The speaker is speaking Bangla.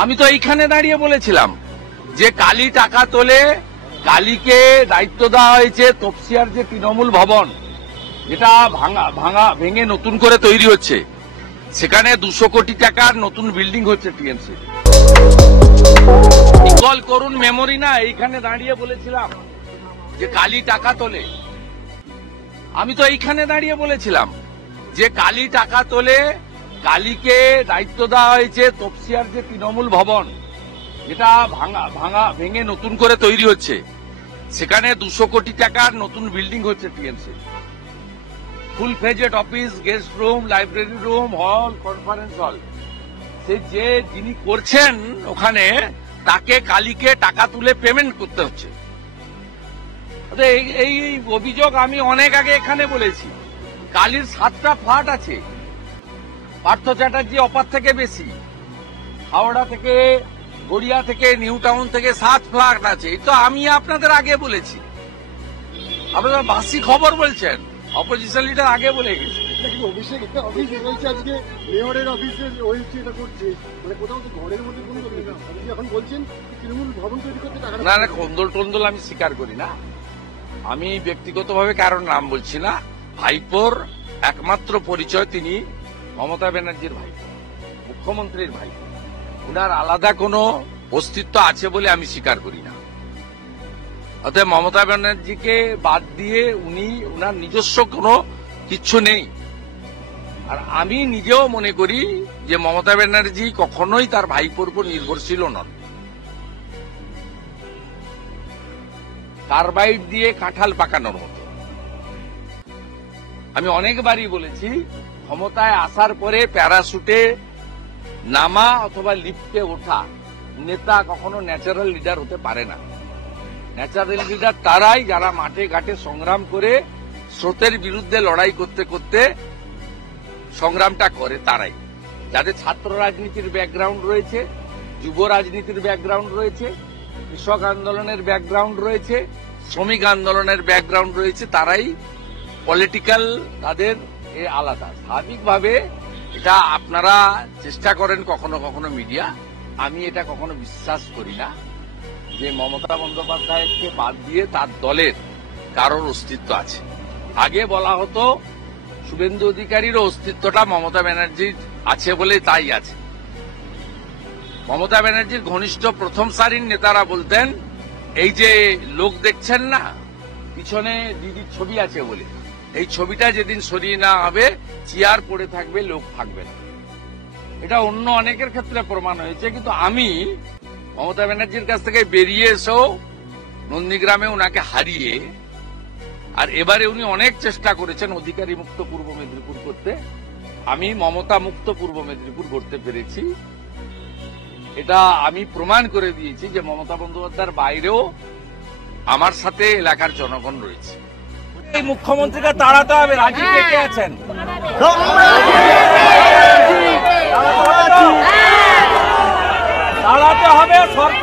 আমি তো এইখানে দাঁড়িয়ে বলেছিলাম যে কালী টাকা তোলে, কালীকে দায়িত্ব দেওয়া হয়েছে তপসিয়ার যে তৃণমূল ভবন যেটা ভেঙে নতুন করে তৈরি হচ্ছে, সেখানে 200 কোটি টাকার নতুন বিল্ডিং হচ্ছে টিএমসি। রিকল করুন মেমোরি না, এইখানে দাঁড়িয়ে বলেছিলাম যে কালী টাকা তোলে। আমি তো এইখানে দাঁড়িয়ে বলেছিলাম যে কালী টাকা তোলে, কালীকে দায়িত্ব দেওয়া হয়েছে তপসিয়ার যে তৃণমূল ভবন যেটা ভেঙে নতুন করে তৈরি হচ্ছে, সেখানে 200 কোটি টাকার নতুন বিল্ডিং হচ্ছে TMC. Full fledged office, guest room, library room, হল, কনফারেন্স হল। সে যে যিনি করছেন ওখানে, তাকে কালীকে টাকা তুলে পেমেন্ট করতে হচ্ছে। এই অভিযোগ আমি অনেক আগে এখানে বলেছি। কালীর 7টা ফ্ল্যাট আছে, পার্থ চ্যাটার্জি অপার থেকে বেশি, হাওড়া থেকে, গড়িয়া থেকে, নিউ টাউন থেকে 7 ফ্ল্যাট আছে। এই তো আমি আপনাদের আগে বলেছি, আপনারা বাসি খবর বলছেন। অপোজিশন লিডার আগে বলে গেছে। না না, কন্দল টন্দল আমি স্বীকার করি না। আমি ব্যক্তিগতভাবে কারোর নাম বলছি না। ভাইপোর একমাত্র পরিচয় তিনি মমতা ব্যানার্জির ভাইপো, মুখ্যমন্ত্রীর ভাইপো। উনার আলাদা কোনো অস্তিত্ব আছে বলে আমি স্বীকার করি না। অতএব মমতা ব্যানার্জিকে বাদ দিয়ে উনার নিজস্ব কোনো কিচ্ছু নেই। আর আমি নিজেও মনে করি যে মমতা ব্যানার্জি কখনোই তার ভাইপোর উপর নির্ভরশীল নন। কার্বাইড দিয়ে কাঁঠাল পাকানোর মতো। আমি অনেকবারই বলেছি, ক্ষমতায় আসার পরে প্যারাশুটে নামা অথবা লিফটে ওঠা নেতা কখনো ন্যাচারাল লিডার হতে পারে না। ন্যাচারাল লিডার তারাই যারা মাঠে ঘাটে সংগ্রাম করে স্রোতের বিরুদ্ধে লড়াই করতে করতে সংগ্রামটা করে, তারাই। যাদের ছাত্র রাজনীতির ব্যাকগ্রাউন্ড রয়েছে, যুব রাজনীতির ব্যাকগ্রাউন্ড রয়েছে, কৃষক আন্দোলনের ব্যাকগ্রাউন্ড রয়েছে, শ্রমিক আন্দোলনের ব্যাকগ্রাউন্ড রয়েছে, তারাই পলিটিক্যাল, তাদের আলাদা। স্বাভাবিকভাবে এটা আপনারা চেষ্টা করেন কখনো কখনো মিডিয়া, আমি এটা কখনো বিশ্বাস করি না যে মমতা বন্দ্যোপাধ্যায়কে বাদ দিয়ে তার দলের কারোর অস্তিত্ব আছে। আগে বলা হতো শুভেন্দু অধিকারীরও অস্তিত্বটা মমতা ব্যানার্জির আছে বলে তাই আছে। মমতা ব্যানার্জির ঘনিষ্ঠ প্রথম সারির নেতারা বলতেন, এই যে লোক দেখছেন না পিছনে দিদির ছবি আছে বলে, এই ছবিটা যেদিন সরিয়ে নেওয়া হবে চেয়ার পড়ে থাকবে, লোক থাকবে না। এটা অন্য অনেকের ক্ষেত্রে প্রমাণ হয়েছে। কিন্তু আমি মমতা ব্যানার্জির কাছ থেকে বেরিয়ে এসেও নন্দীগ্রামে ওনাকে হারিয়ে, আর এবারে উনি অনেক চেষ্টা করেছেন অধিকারী মুক্ত পূর্ব মেদিনীপুর করতে, আমি মমতা মুক্ত পূর্ব মেদিনীপুর করতে পেরেছি। এটা আমি প্রমাণ করে দিয়েছি যে মমতা বন্দ্যোপাধ্যায়ের বাইরেও আমার সাথে এলাকার জনগণ রয়েছে। এই মুখ্যমন্ত্রীকে তাড়াতে হবে। রাজীব কে আছেন? তাড়াতে হবে সরকার।